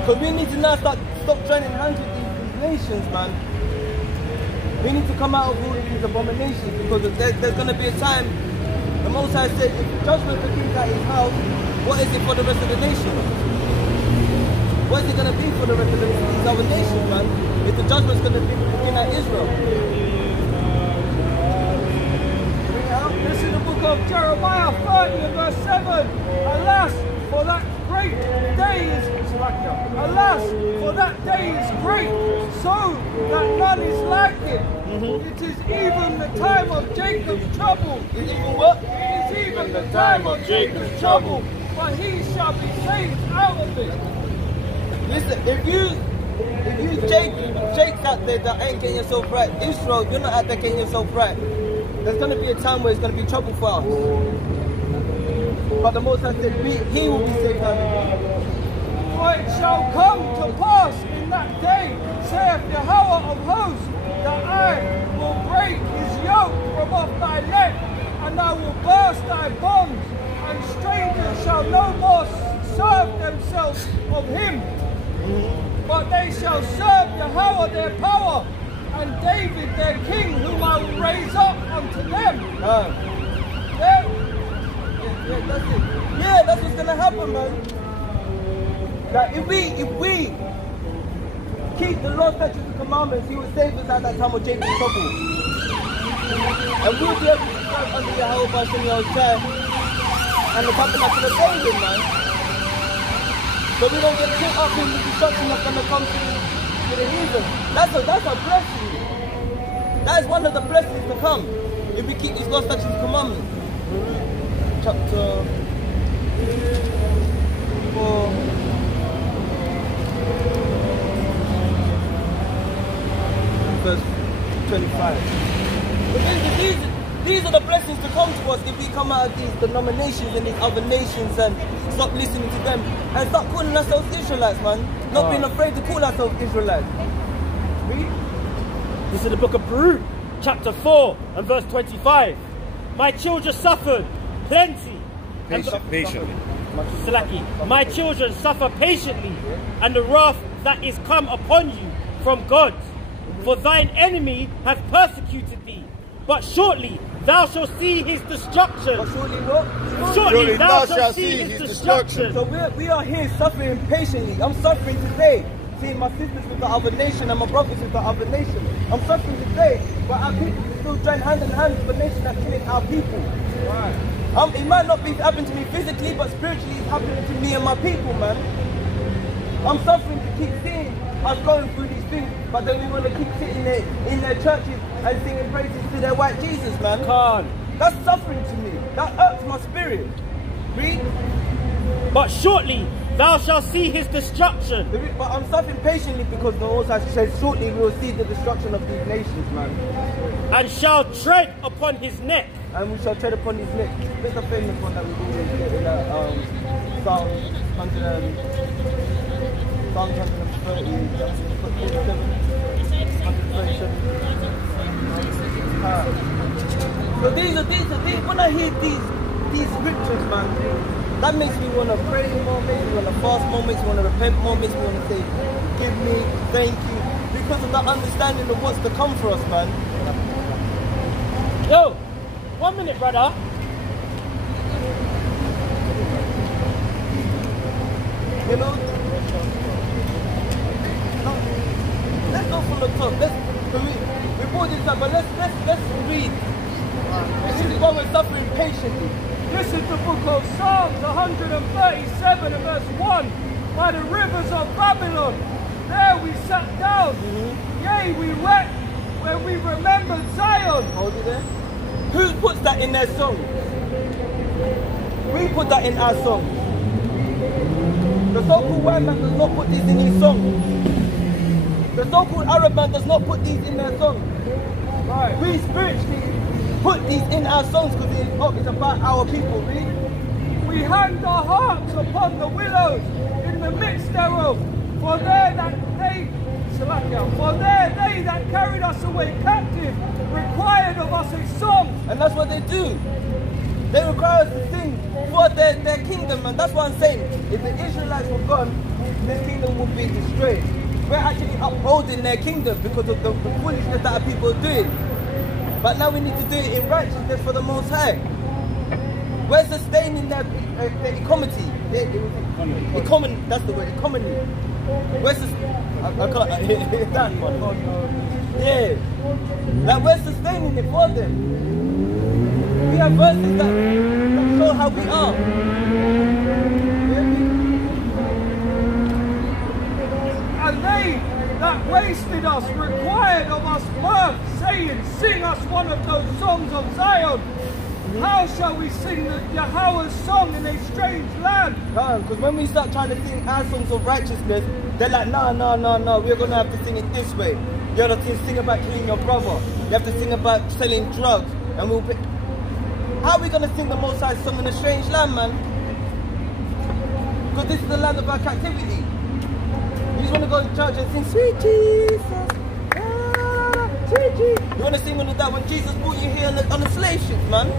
Because we need to now stop joining hands with these nations, man. We need to come out of all of these abominations, because there's going to be a time, the Most High said, if judgment begins at his house, what is it for the rest of the nations? What is it going to be for the rest of these other nations, man? If the judgment's going to begin at Israel. This is the book of Jeremiah 30 and verse 7. Alas, for that great day is alas, for that day is great, so that none is like it. It is even the time of Jacob's trouble. Is even what? It is even the time of Jacob's trouble, but he shall be saved out of it. Listen, if you Jake's out there that ain't getting yourself right, Israel, you're not out there getting yourself right. There's going to be a time where it's going to be trouble for us. But the Most High said, he will be saved out of it. For it shall come to pass in that day, saith Yahweh of hosts, that I will break his yoke from off thy neck, and I will burst thy bonds, and strangers shall no more serve themselves of him. But they shall serve Yahweh their power, and David their king, whom I will raise up unto them. Yeah, that's it. Yeah, that's what's gonna happen, man. That if we keep the law, statutes, and commandments, he will save us at that time of Jacob's trouble. And we'll be able to serve under Yahweh by Shem Yahushua and the tabernacle of David, man. So we don't get caught up in the destruction that's gonna come to the heathen. That's a blessing. That is one of the blessings to come if we keep these law, statutes, and commandments. Chapter 4. Verse 25. But these are the blessings to come to us if we come out of these denominations and these other nations and stop listening to them and start calling ourselves Israelites, man. Not being afraid to call ourselves Israelites. Read. This is the book of Baruch, chapter 4 and verse 25. My children suffered plenty. Patiently. Salaki. My children suffer patiently, and the wrath that is come upon you from God. For thine enemy hath persecuted thee, But shortly thou shalt see his destruction. But surely what? Shortly thou shalt see his destruction. So we are here suffering patiently. I'm suffering today, seeing my sisters with the other nation and my brothers with the other nation. I'm suffering today, but our people still join hand in hand with the nation that's killing our people. Right. It might not be happening to me physically, but spiritually it's happening to me and my people, man. I'm suffering to keep seeing us going through these things, but then we want to keep sitting there in their churches and singing praises to their white Jesus, man. Can't. That's suffering to me. That hurts my spirit. Read. But shortly thou shalt see his destruction. But I'm suffering patiently because the Most High says shortly we will see the destruction of these nations, man. And shall tread upon his neck. And we shall tread upon his neck. That's the famous one that we always get in that Psalm 130, 137. So these when I hear these scriptures, man, that makes me want to pray more, makes me want to fast more, makes me want to repent more, makes me want to say, give me, thank you, because of that understanding of what's to come for us, man. Yo, 1 minute, brother. You know, let's go from the top. We brought this up, but let's read. This is why we're suffering patiently. This is the book of Psalms 137 and verse 1. By the rivers of Babylon, there we sat down. Yea, we wept when we remembered Zion. Hold it there. Who puts that in their song? We put that in our song. The so-called white man does not put these in his song. The so-called Arab man does not put these in their song. Right. We spiritually put these in our songs because it's about our people, read. We hanged our hearts upon the willows in the midst thereof, for there they that carried us away captive required of us a song. And that's what they do. They require us to sing for their kingdom, and that's what I'm saying. If the Israelites were gone, their kingdom would be destroyed. We're actually upholding their kingdom because of the foolishness that our people are doing. But now we need to do it in righteousness for the Most High. We're sustaining the economy. Economy, that's the word, economy. I can't hear that one. Yeah. Like we're sustaining it for them. We have verses that show how we are. And they that wasted us required of us mirth, saying, sing us one of those songs of Zion. How shall we sing the Yahweh's song in a strange land? Because when we start trying to sing our songs of righteousness, they're like, no, we're going to have to sing it this way. You have to sing about killing your brother. You have to sing about selling drugs. And we'll be... How are we going to sing the Most High song in a strange land, man? Because this is the land of our captivity. You just want to go to church and sing, sweet Jesus, ah, sweet Jesus. You want to sing one of that when Jesus brought you here on the slave ship, man?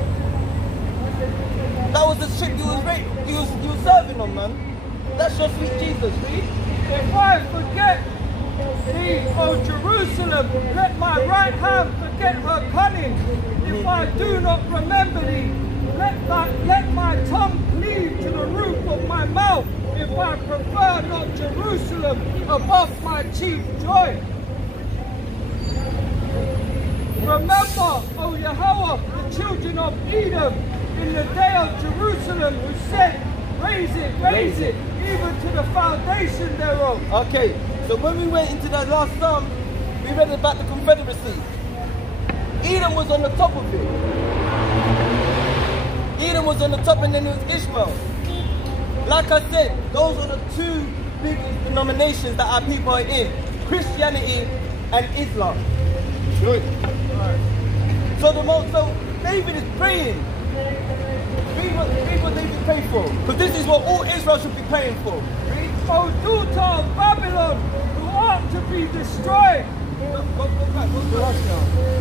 That was the ship you was serving on, man. That's your sweet Jesus, see? If I forget thee, O Jerusalem, let my right hand forget her cunning. If I do not remember thee, let my tongue cleave to the roof of my mouth. If I prefer not Jerusalem above my chief joy. Remember, O Yahweh, the children of Edom, in the day of Jerusalem, who said, raise it, even to the foundation thereof. Okay, so when we went into that last psalm, we read about the confederacy. Edom was on the top of it. Edom was on the top, and then it was Ishmael. Like I said, those are the two biggest denominations that our people are in. Christianity and Islam. Good. So David is praying. Read what David prayed for. Because this is what all Israel should be praying for. Read. O daughter of Babylon, who art to be destroyed.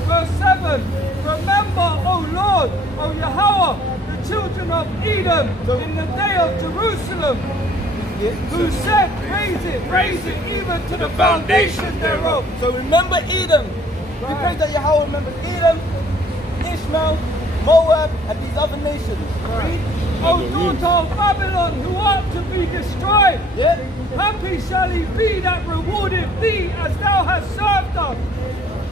Verse 7. Remember, O Lord, O Yahweh, the children of Edom, in the day of Jerusalem, who said, raise it, even to the foundation thereof. So remember Edom. We pray that Yahweh remembers Edom, Ishmael, Moab, and these other nations. Read. O daughter of Babylon, who art to be destroyed. Yeah. Happy shall he be that rewardeth thee as thou hast served us.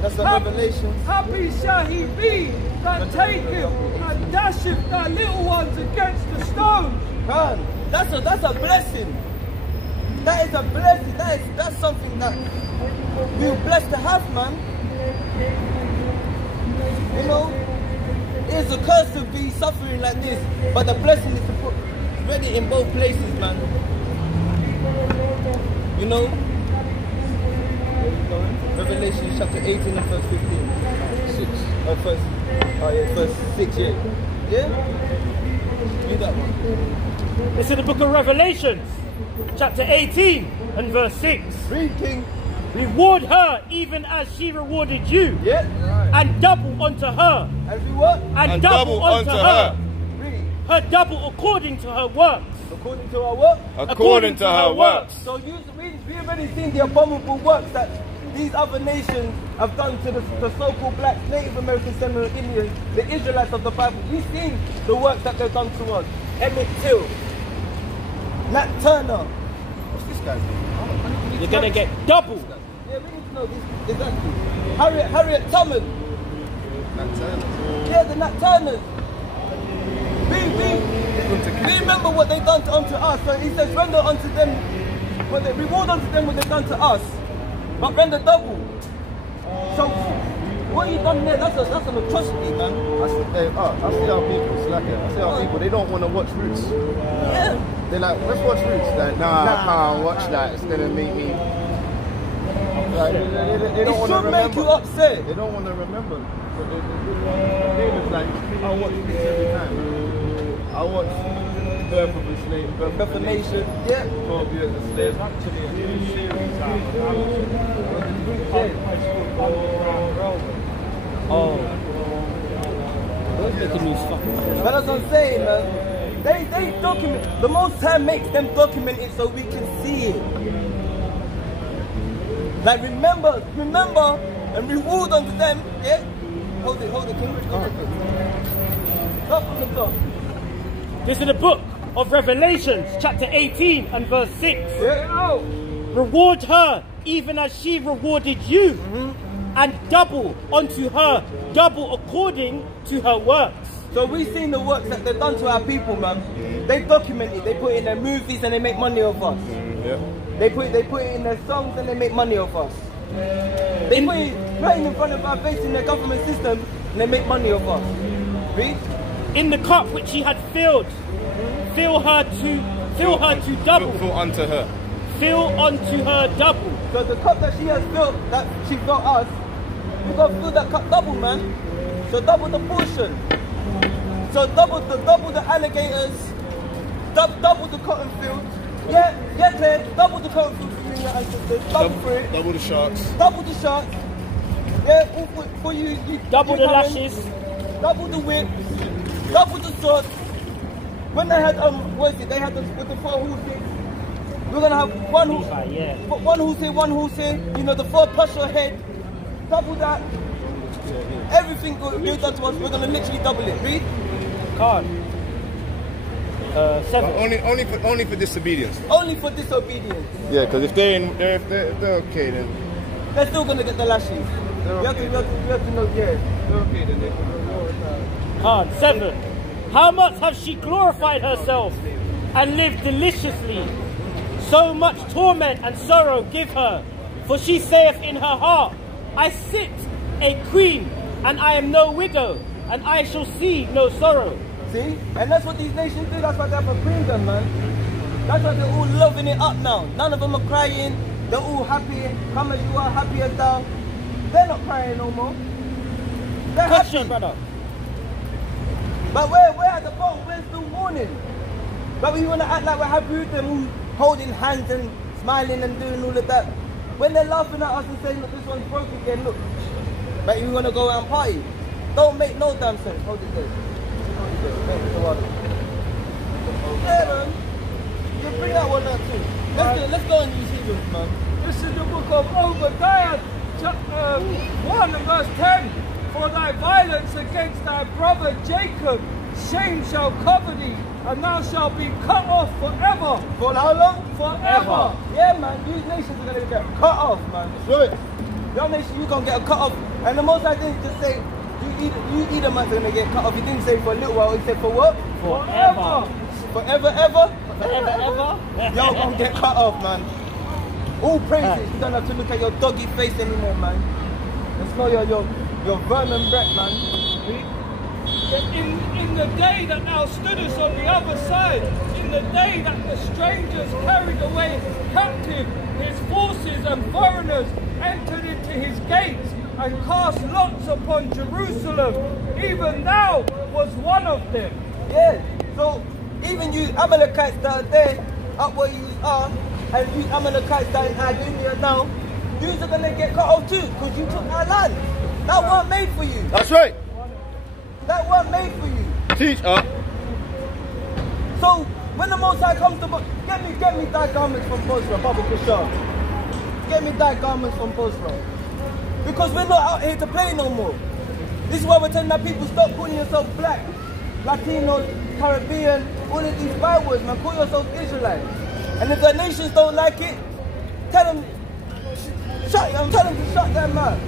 That's the Revelation. Happy shall he be that taketh and dasheth thy little ones against the stone. Man, that's a blessing. That is a blessing. That's something that we're blessed to have, man. You know, it's a curse to be suffering like this, but the blessing is to put ready in both places, man. You know, Revelation chapter 18 and verse 15. 6. Verse 6, yeah. Yeah? Read that one. It's in the book of Revelations, chapter 18 and verse 6. Read, King. Reward her even as she rewarded you. Yeah. And double unto her. And do what? And double unto her. Read. Her double according to her works. According to our what? According to her works. So we've already seen the abominable works that these other nations have done to the so-called black Native American Seminole Indians, the Israelites of the Bible. We've seen the works that they've done to us. Emmett Till, Nat Turner. What's this guy's name? You're gonna get double. Yeah, we need to know this exactly. Harriet Tubman. Nat Turner. Yeah, the Nat Turners. We remember what they done unto us. So he says, render unto them, reward unto them what they've done to us, but render double. So what you done there, that's an atrocity, man. I see how people slack it. I see how people, they don't want to watch Roots. Yeah. They're like, let's watch Roots. Like, nah, I can't watch that. It's gonna make me. Like, they don't It want to should remember. make you upset. They don't want to remember. So they was like, I watch this every time. I watch Birth of a Slave, Birth of a Nation. Yeah. 12 Years a Slave. Actually, a new series But as I'm saying, man, they document. The Most High makes them document it so we can see it. Like remember, and reward unto them. Yeah. Hold it, King. Stop from the top. This is the book of Revelations, chapter 18 and verse 6. Yeah. Reward her even as she rewarded you, and double unto her, double according to her works. So we've seen the works that they've done to our people, man. They document it. They put it in their movies and they make money off us. Yeah. They put it in their songs and they make money off us. They put it right in front of our face in their government system and they make money off us. Read. In the cup which she had filled, fill her to double. Fill unto her. Fill unto her double. So the cup that she has filled, that she filled us, we got to fill that cup double, man. So double the portion. So double the alligators, double the cotton fields. Yeah, Claire, double the cotton fields for you and your ancestors. Double for it. Double the sharks. Double the sharks. Yeah, all for you. Double the Karen. lashes. Double the whip. Double the sword. When they had what is it? They had with the 4 horses. We're gonna have one horse. Yeah. One horse here. You know, the 4 Pasha head. Double that. Everything we've done to us, we're gonna literally double it. Read. Card. 7. Only for disobedience. Only for disobedience. Yeah, because if they're okay, then They're still gonna get the lashes. You have to know, yeah. they're okay. Then they can. Card. 7. How much has she glorified herself and lived deliciously? So much torment and sorrow give her, for she saith in her heart, I sit a queen, and I am no widow, and I shall see no sorrow. See? And that's what these nations do. That's why they have a freedom, man. That's why they're all loving it up now. None of them are crying. They're all happy. Come as you are, happy as thou. They're not crying no more. They're Question, happy. brother. But we're at the bottom. We're still mourning. But we want to act like we're happy with them, all holding hands and smiling and doing all of that. When they're laughing at us and saying, look, this one's broke again, look. But you want to go out and party. Don't make no damn sense. Hold it there. Yeah, man. You bring that one out too. Let's go and use Heathens, man. This is the book of Obadiah, chapter 1 and verse 10. For thy violence against thy brother Jacob, shame shall cover thee, and thou shalt be cut off forever. For how long? Forever. Yeah, man, these nations are going to get cut off, man. Right. Your nation, you can't get cut off. And the Most High didn't just say, you Edomites are going to get cut off. He didn't say for a little while, he said for what? Forever. Forever, ever? Forever, ever. Y'all gonna get cut off, man. All praises. You don't have to look at your doggy face anymore, man. It's not your vermin breath, man. In the day that thou stoodest on the other side, in the day that the strangers carried away captive his forces and foreigners entered into his gates and cast lots upon Jerusalem, even thou was one of them. Yeah, so even you Amalekites that are there, up where you are, and you Amalekites that are in Idumea now, you are gonna get cut off too, because you took our land. That weren't made for you. That's right. That weren't made for you. Teach her. So when the Most High comes to get me thy garments from Bosra, Baba Kushar. Get me thy garments from Bosra. Because we're not out here to play no more. This is why we're telling that people stop calling yourself black, Latinos, Caribbean, all of these bywords, man. Call yourself Israelites. And if the nations don't like it, tell them to shut their mouth.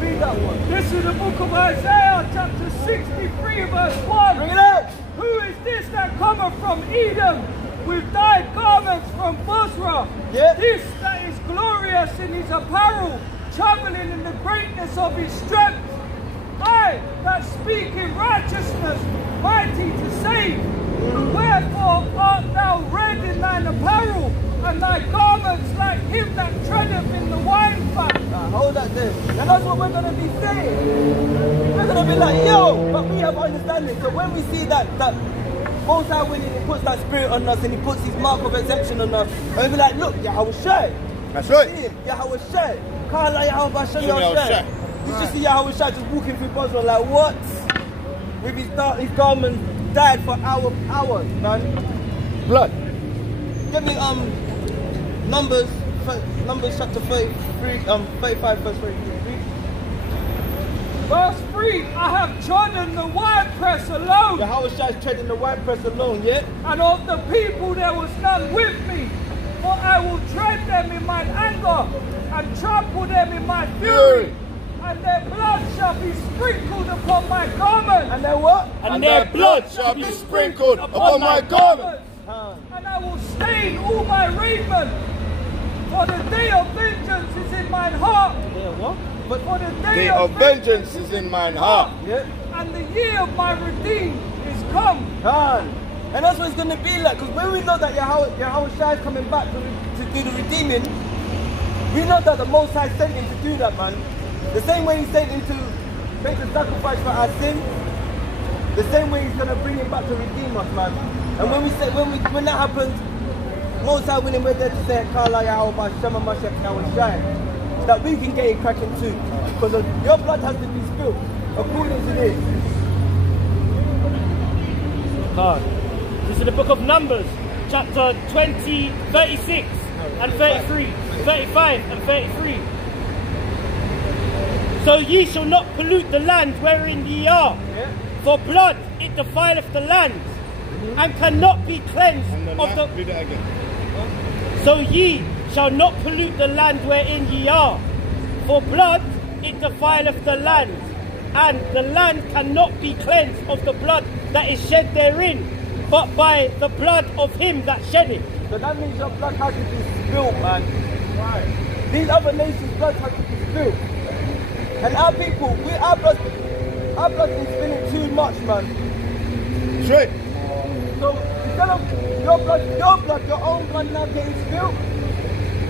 Read that one. This is the book of Isaiah, chapter 63, verse 1. Bring it out. Who is this that cometh from Edom with thy garments from Bosra? Yeah. This that is glorious in his apparel, travelling in the greatness of his strength. I that speak in righteousness, mighty to save. Wherefore art thou red in thine apparel, and thy garments like him that treadeth in the wine fat? Hold that there. And that's what we're going to be saying. We're going to be like, yo, but we have understanding. So when we see that Most High winning, he puts that spirit on us and he puts his mark of exemption on us, and we'll be like, look, Yahweh Shai. That's right. Yahweh Shai. Kala Yahweh Shai. You just see Yahweh Shai just walking through Bosra like, what? With his garment died for our hours, man. Blood. Give me Numbers chapter 33, 35 verse 33. Verse 3, I have trodden the winepress alone. Yahweh Shai is treading the winepress alone, yeah? And of the people there was none with me. For I will tread them in mine anger, and trample them in my fury. And their blood shall be sprinkled upon my garments. And their what? And their blood shall be sprinkled upon my garments. And I will stain all my raiment. For the day of vengeance is in mine heart. Yeah, what? But for the Day of vengeance is in mine heart. Yeah. And the year of my redeem is come. And that's what it's going to be like. Because when we know that Yahweh Shai is coming back to do the redeeming, we know that the Most High sent him to do that, man. The same way he sent him to make the sacrifice for our sin, the same way he's going to bring him back to redeem us, man. And when that happens, Most High winning, we're there to say, Kala Yahweh Shama Mashak Yahweh Shai, so that we can get it cracking too. Because your blood has to be spilled according to this. This is the book of Numbers, chapter 20, 36 and 33, 35 and 33. So ye shall not pollute the land wherein ye are, for blood it defileth the land, and cannot be cleansed of the... Read it again. So ye shall not pollute the land wherein ye are, for blood it defileth the land, and the land cannot be cleansed of the blood that is shed therein, but by the blood of him that shed it. So that means your blood has to be spilled, man. Right. These other nations' blood has to be spilled. And our people, our blood is spilling too much, man. Straight. So instead of your own blood now getting spilled,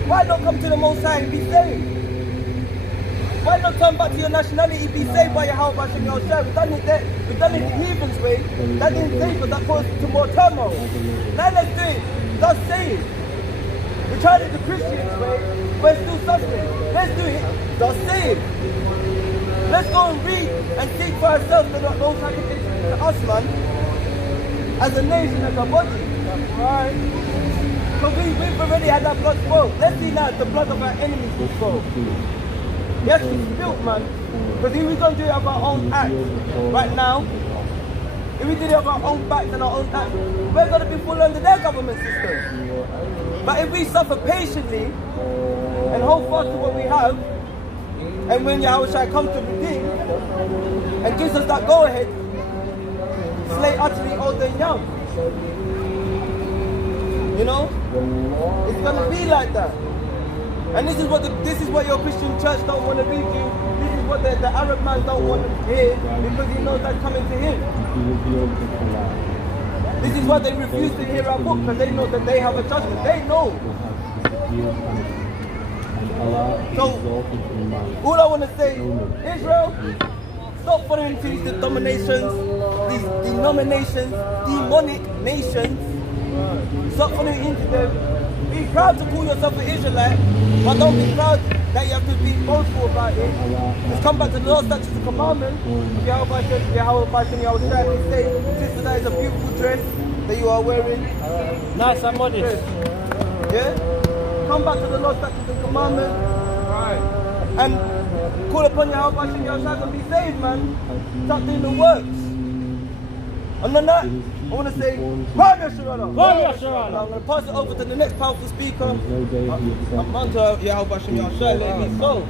why not come to the Most High and be saved? Why not turn back to your nationality, be saved by Yahweh Hashem Yahushua? We've done it there. We've done it the heathens way. That didn't save us, that caused to more turmoil. Now let's do it. Thus saved. We tried it the Christians way. We're still suffering. Let's do it. Thus saved. Let's go and read and seek for ourselves so that those happen to us, man. As a nation, as a body. Right? So we've already had that blood flow. Let's see now the blood of our enemies will flow. It has to be built, man. Because if we don't do it of our own act right now, if we did it of our own backs and our own act, we're going to be full under their government system. But if we suffer patiently and hold fast to what we have, and when Yahushua comes to redeem and gives us that go-ahead, slay utterly old and young. You know? It's going to be like that. And this is what your Christian church don't want to read you. This is what the Arab man don't want to hear, because he knows that's coming to him. This is why they refuse to hear our book, because they know that they have a judgment. They know. So, all I want to say, Israel, stop following these denominations, these denominations, demonic nations. Stop following into them. Be proud to call yourself an Israelite, but don't be proud that you have to be boastful about it. Just come back to the law, statutes, and commandments. Yahweh say, sister, that is a beautiful dress that you are wearing. Nice and modest. Yeah? Come back to the law, statutes, and commandments. And call upon Yahweh and be saved, man. Start doing the works. And then that, I want to say, I'm going to pass it over to the next powerful speaker. I'm on to Yahweh Hashem Yahshua, let me go.